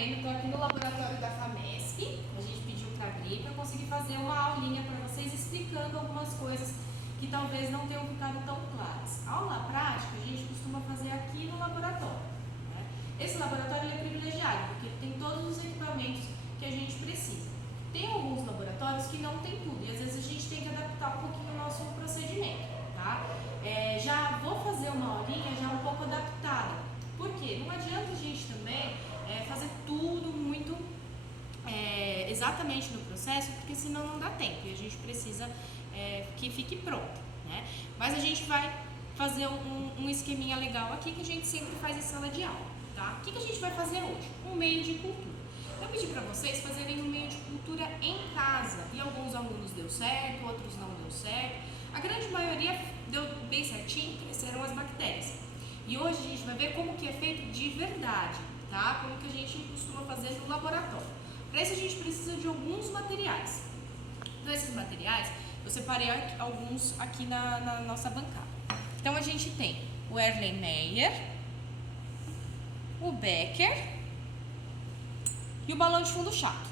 vendo, estou aqui no laboratório da FAMESP. A gente pediu para abrir para conseguir fazer uma aulinha para vocês explicando algumas coisas que talvez não tenham ficado tão claras. A aula prática a gente costuma fazer aqui no laboratório, né? Esse laboratório é privilegiado porque tem todos os equipamentos que a gente precisa. Tem alguns laboratórios que não tem tudo e às vezes a gente tem que adaptar um pouquinho o nosso procedimento, tá? Já vou fazer uma aulinha já um pouco adaptada. Por quê? Não adianta a gente também fazer tudo muito exatamente no processo, porque senão não dá tempo e a gente precisa que fique pronto, né? Mas a gente vai fazer um esqueminha legal aqui que a gente sempre faz em sala de aula, tá? O que a gente vai fazer hoje? Um meio de cultura. Eu pedi para vocês fazerem um meio de cultura em casa e alguns alunos deu certo, outros não deu certo. A grande maioria deu bem certinho, cresceram as bactérias. E hoje a gente vai ver como que é feito de verdade, tá? Como que a gente costuma fazer no laboratório. Para isso a gente precisa de alguns materiais. Então esses materiais, eu separei alguns aqui na nossa bancada. Então a gente tem o Erlenmeyer, o Becker e o balão de fundo chato.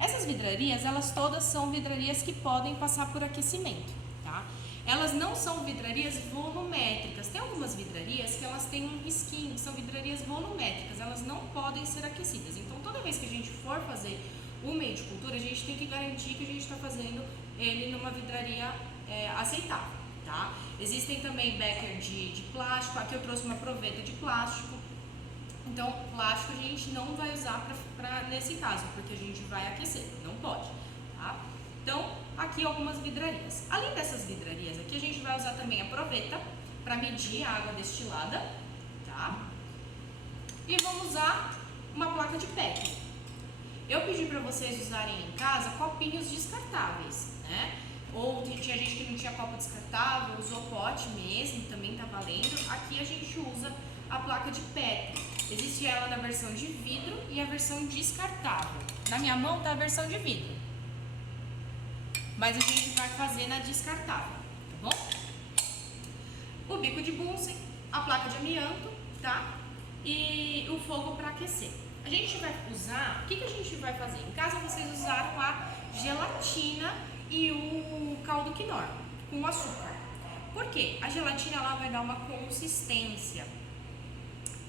Essas vidrarias, elas todas são vidrarias que podem passar por aquecimento, tá? Elas não são vidrarias volumétricas. Tem algumas vidrarias que elas têm um risquinho, que são vidrarias volumétricas, elas não podem ser aquecidas. Então, toda vez que a gente for fazer um meio de cultura, a gente tem que garantir que a gente está fazendo ele numa vidraria aceitável, tá? Existem também becker de plástico, aqui eu trouxe uma proveta de plástico. Então, plástico a gente não vai usar nesse caso, porque a gente vai aquecer, não pode, tá? Então, aqui algumas vidrarias. Além dessas vidrarias aqui, a gente vai usar também a proveta para medir a água destilada, tá? E vamos usar uma placa de PET. Eu pedi para vocês usarem em casa copinhos descartáveis, né? Ou tinha gente que não tinha copo descartável, usou pote mesmo, também tá valendo. Aqui a gente usa a placa de PET. Existe ela na versão de vidro e a versão descartável. Na minha mão tá a versão de vidro, mas a gente vai fazer na descartável, tá bom? O bico de Bunsen, a placa de amianto, tá? E o fogo para aquecer. A gente vai usar, o que a gente vai fazer? Em casa vocês usaram a gelatina e o caldo quinor com açúcar. Por quê? A gelatina ela vai dar uma consistência.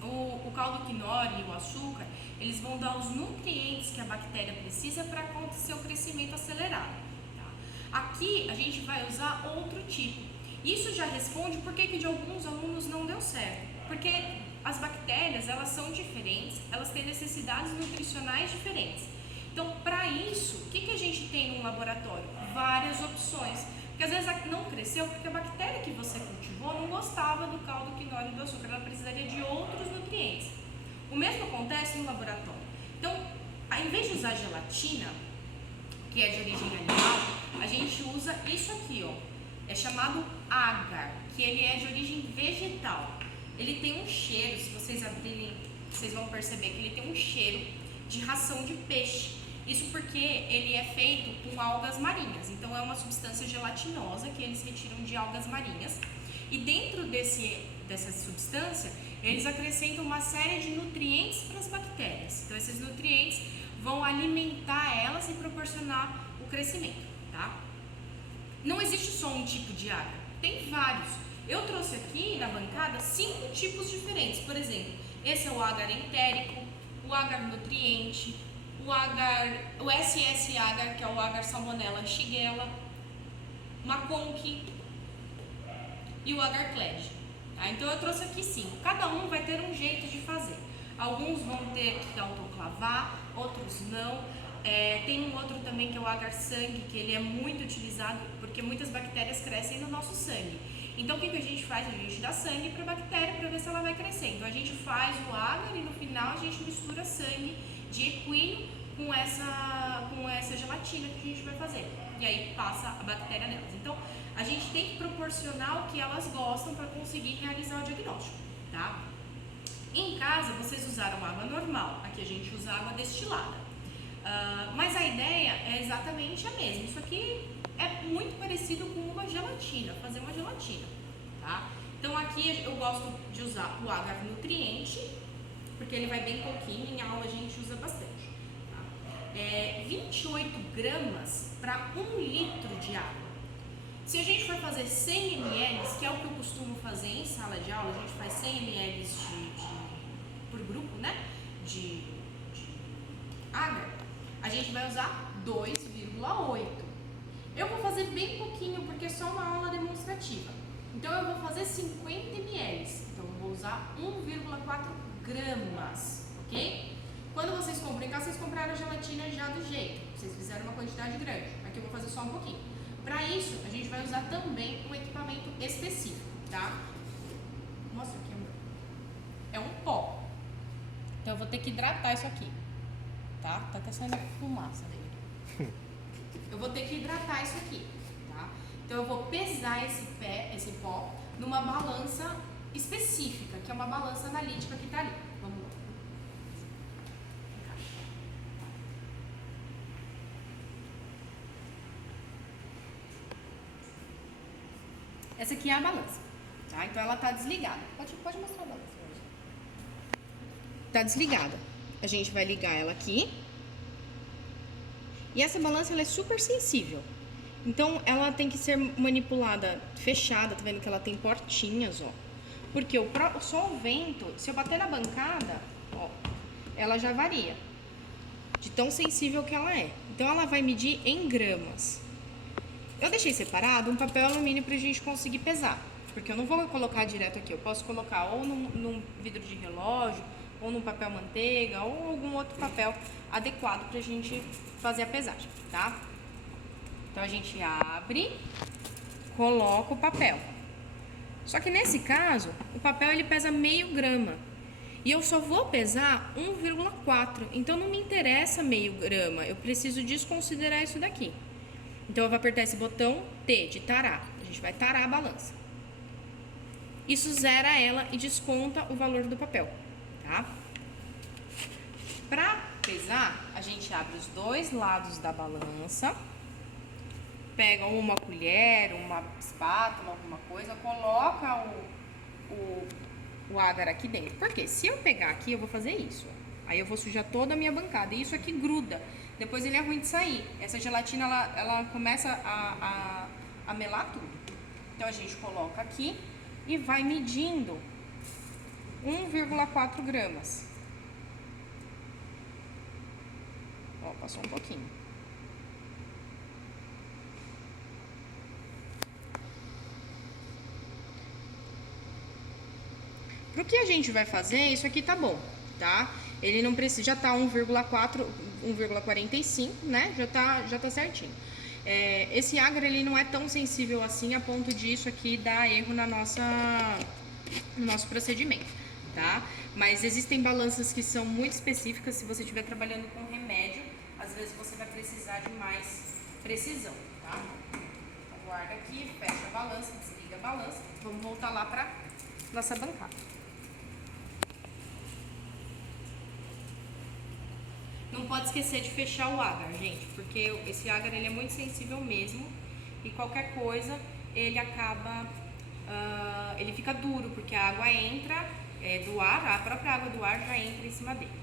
O caldo quinor e o açúcar, eles vão dar os nutrientes que a bactéria precisa para acontecer o crescimento acelerado. Tá? Aqui a gente vai usar outro tipo. Isso já responde por que de alguns alunos não deu certo. Porque as bactérias, elas são diferentes, elas têm necessidades nutricionais diferentes. Então, para isso, o que a gente tem no laboratório? Várias opções. Porque às vezes não cresceu porque a bactéria que você cultivou não gostava do caldo quinor e do açúcar, ela precisaria de outros nutrientes. O mesmo acontece no laboratório. Então, ao invés de usar gelatina, que é de origem animal, a gente usa isso aqui, ó. É chamado agar, que ele é de origem vegetal. Ele tem um cheiro, se vocês abrirem, vocês vão perceber que ele tem um cheiro de ração de peixe. Isso porque ele é feito com algas marinhas, então é uma substância gelatinosa que eles retiram de algas marinhas. E dentro dessa substância, eles acrescentam uma série de nutrientes para as bactérias. Então esses nutrientes vão alimentar elas e proporcionar o crescimento, tá? Não existe só um tipo de agar, tem vários. Eu trouxe aqui na bancada 5 tipos diferentes. Por exemplo, esse é o agar entérico, o agar nutriente, o SS agar, que é o agar salmonella shigella, maconque e o agar clege. Tá? Então eu trouxe aqui 5. Cada um vai ter um jeito de fazer. Alguns vão ter que autoclavar, outros não. Tem um outro também que é o agar sangue, que ele é muito utilizado porque muitas bactérias crescem no nosso sangue. Então o que a gente faz? A gente dá sangue para a bactéria para ver se ela vai crescer. Então a gente faz o agar e no final a gente mistura sangue de equino com essa gelatina que a gente vai fazer. E aí passa a bactéria nelas. Então a gente tem que proporcionar o que elas gostam para conseguir realizar o diagnóstico, tá? Em casa vocês usaram água normal, aqui a gente usa água destilada. Mas a ideia é exatamente a mesma. Isso aqui é muito parecido com uma gelatina, fazer uma gelatina, tá? Então aqui eu gosto de usar o agar nutriente porque ele vai bem pouquinho, em aula a gente usa bastante. Tá? 28 gramas para 1 litro de água. Se a gente for fazer 100 ml, que é o que eu costumo fazer em sala de aula, a gente faz 100 ml por grupo, né? De água, a gente vai usar 2,8. Eu vou fazer bem pouquinho, porque é só uma aula demonstrativa. Então eu vou fazer 50 ml. Então eu vou usar 1,4 gramas, ok? Quando vocês compram em casa, vocês compraram a gelatina já do jeito. Vocês fizeram uma quantidade grande. Aqui eu vou fazer só um pouquinho. Para isso, a gente vai usar também um equipamento específico, tá? Mostra aqui. É um pó. Então eu vou ter que hidratar isso aqui, tá? Tá até saindo a fumaça dele. Eu vou ter que hidratar isso aqui, tá? Então eu vou pesar esse pó numa balança específica, que é uma balança analítica que tá ali. Vamos lá. Essa aqui é a balança, tá? Então ela tá desligada. Pode mostrar a balança. Tá desligada. A gente vai ligar ela aqui. E essa balança ela é super sensível. Então ela tem que ser manipulada fechada, tá vendo que ela tem portinhas, ó. Porque só o vento, se eu bater na bancada, ó, ela já varia. De tão sensível que ela é. Então ela vai medir em gramas. Eu deixei separado um papel alumínio pra gente conseguir pesar. Porque eu não vou colocar direto aqui. Eu posso colocar ou num vidro de relógio, ou num papel manteiga, ou algum outro papel adequado pra gente fazer a pesagem, tá? Então a gente abre, coloca o papel. Só que nesse caso, o papel ele pesa meio grama. E eu só vou pesar 1,4. Então não me interessa meio grama. Eu preciso desconsiderar isso daqui. Então eu vou apertar esse botão T de tarar. A gente vai tarar a balança. Isso zera ela e desconta o valor do papel, tá? Para pesar, a gente abre os dois lados da balança, pega uma colher, uma espátula, alguma coisa, coloca o agar aqui dentro. Porque se eu pegar aqui, eu vou fazer isso. Aí eu vou sujar toda a minha bancada. E isso aqui gruda. Depois ele é ruim de sair. Essa gelatina, ela começa a melar tudo. Então a gente coloca aqui e vai medindo 1,4 gramas. Ó, passou um pouquinho. Pro que a gente vai fazer, isso aqui tá bom, tá? Ele não precisa, já tá 1,4, 1,45, né? Já tá certinho. Esse agar, ele não é tão sensível assim a ponto disso aqui dar erro no nosso procedimento, tá? Mas existem balanças que são muito específicas. Se você estiver trabalhando com remédio, às vezes você vai precisar de mais precisão, tá? Então, guarda aqui, fecha a balança, desliga a balança. Vamos voltar lá para nossa bancada. Não pode esquecer de fechar o agar, gente, porque esse agar ele é muito sensível mesmo e qualquer coisa ele acaba, ele fica duro, porque a água entra do ar, a própria água do ar já entra em cima dele.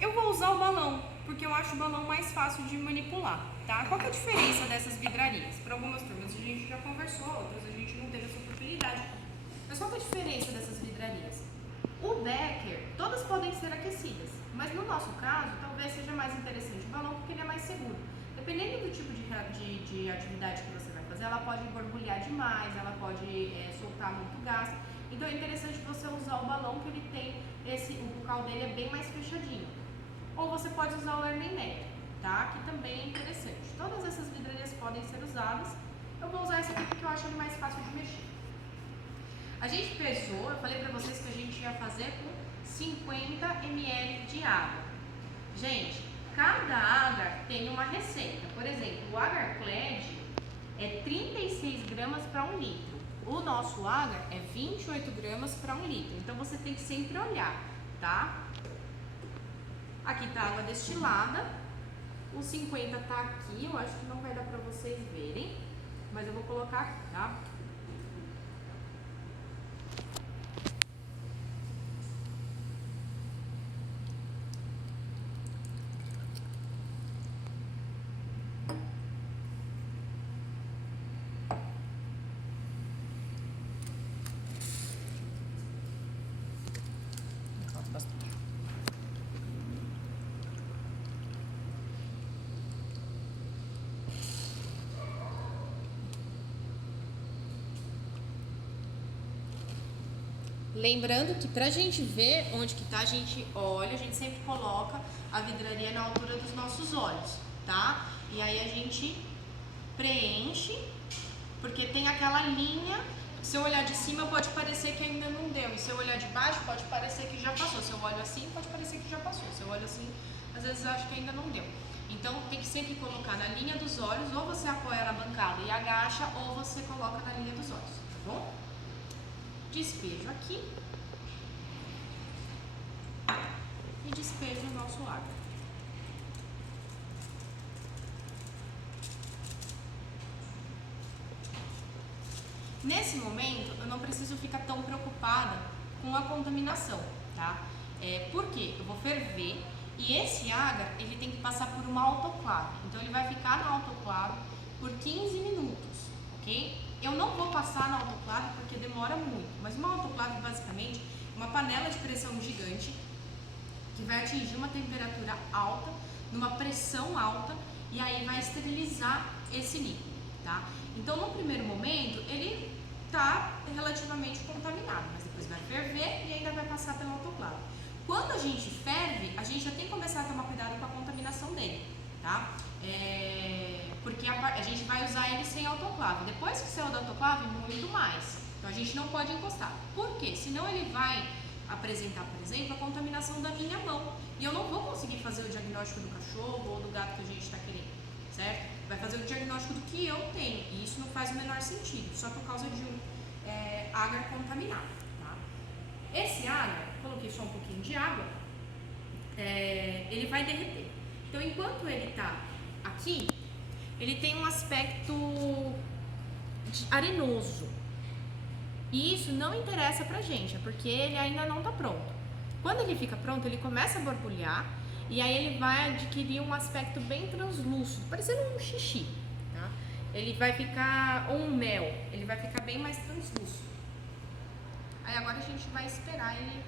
Eu vou usar o balão, porque eu acho o balão mais fácil de manipular, tá? Qual que é a diferença dessas vidrarias? Para algumas turmas a gente já conversou, outras a gente não teve essa oportunidade. Mas qual que é a diferença dessas vidrarias? O Becker, todas podem ser aquecidas, mas no nosso caso, talvez seja mais interessante o balão porque ele é mais seguro. Dependendo do tipo de atividade que você vai fazer, ela pode borbulhar demais, ela pode soltar muito gás. Então é interessante você usar o balão que ele tem, o bucal dele é bem mais fechadinho. Ou você pode usar o Learning Net, tá? Que também é interessante. Todas essas vidrarias podem ser usadas. Eu vou usar esse aqui porque eu acho ele mais fácil de mexer. A gente pesou, eu falei pra vocês que a gente ia fazer com 50 ml de água. Gente, cada agar tem uma receita. Por exemplo, o agar Kled é 36 gramas para 1 litro. O nosso agar é 28 gramas para 1 litro. Então você tem que sempre olhar, tá? Aqui tá a água destilada. O 50 tá aqui, eu acho que não vai dar pra vocês verem, mas eu vou colocar aqui, tá? Lembrando que pra gente ver onde que tá, a gente olha, a gente sempre coloca a vidraria na altura dos nossos olhos, tá? E aí a gente preenche, porque tem aquela linha, se eu olhar de cima pode parecer que ainda não deu, e se eu olhar de baixo pode parecer que já passou, se eu olho assim pode parecer que já passou, se eu olho assim, às vezes eu acho que ainda não deu. Então tem que sempre colocar na linha dos olhos, ou você apoia na bancada e agacha, ou você coloca na linha dos olhos, tá bom? Despejo aqui e despejo o nosso água. Nesse momento, eu não preciso ficar tão preocupada com a contaminação, tá? Porque eu vou ferver e esse agar, ele tem que passar por uma autoclave. Então, ele vai ficar na autoclave por 15 minutos, ok? Eu não vou passar na autoclave porque demora muito, mas uma autoclave, basicamente, é uma panela de pressão gigante que vai atingir uma temperatura alta, numa pressão alta, e aí vai esterilizar esse líquido, tá? Então, no primeiro momento, ele tá relativamente contaminado, mas depois vai ferver e ainda vai passar pela autoclave. Quando a gente ferve, a gente já tem que começar a tomar cuidado com a contaminação dele, tá? Porque a gente vai usar ele sem autoclave. Depois que saiu da autoclave, muito mais. Então, a gente não pode encostar. Por quê? Senão ele vai apresentar, por exemplo, a contaminação da minha mão. E eu não vou conseguir fazer o diagnóstico do cachorro ou do gato que a gente está querendo, certo? Vai fazer o diagnóstico do que eu tenho. E isso não faz o menor sentido, só por causa de um agar contaminado, tá? Esse agar, coloquei só um pouquinho de água, ele vai derreter. Então, enquanto ele está aqui, ele tem um aspecto arenoso. E isso não interessa pra gente, é porque ele ainda não tá pronto. Quando ele fica pronto, ele começa a borbulhar e aí ele vai adquirir um aspecto bem translúcido, parecendo um xixi, tá? Ele vai ficar, ou um mel, ele vai ficar bem mais translúcido. Aí agora a gente vai esperar ele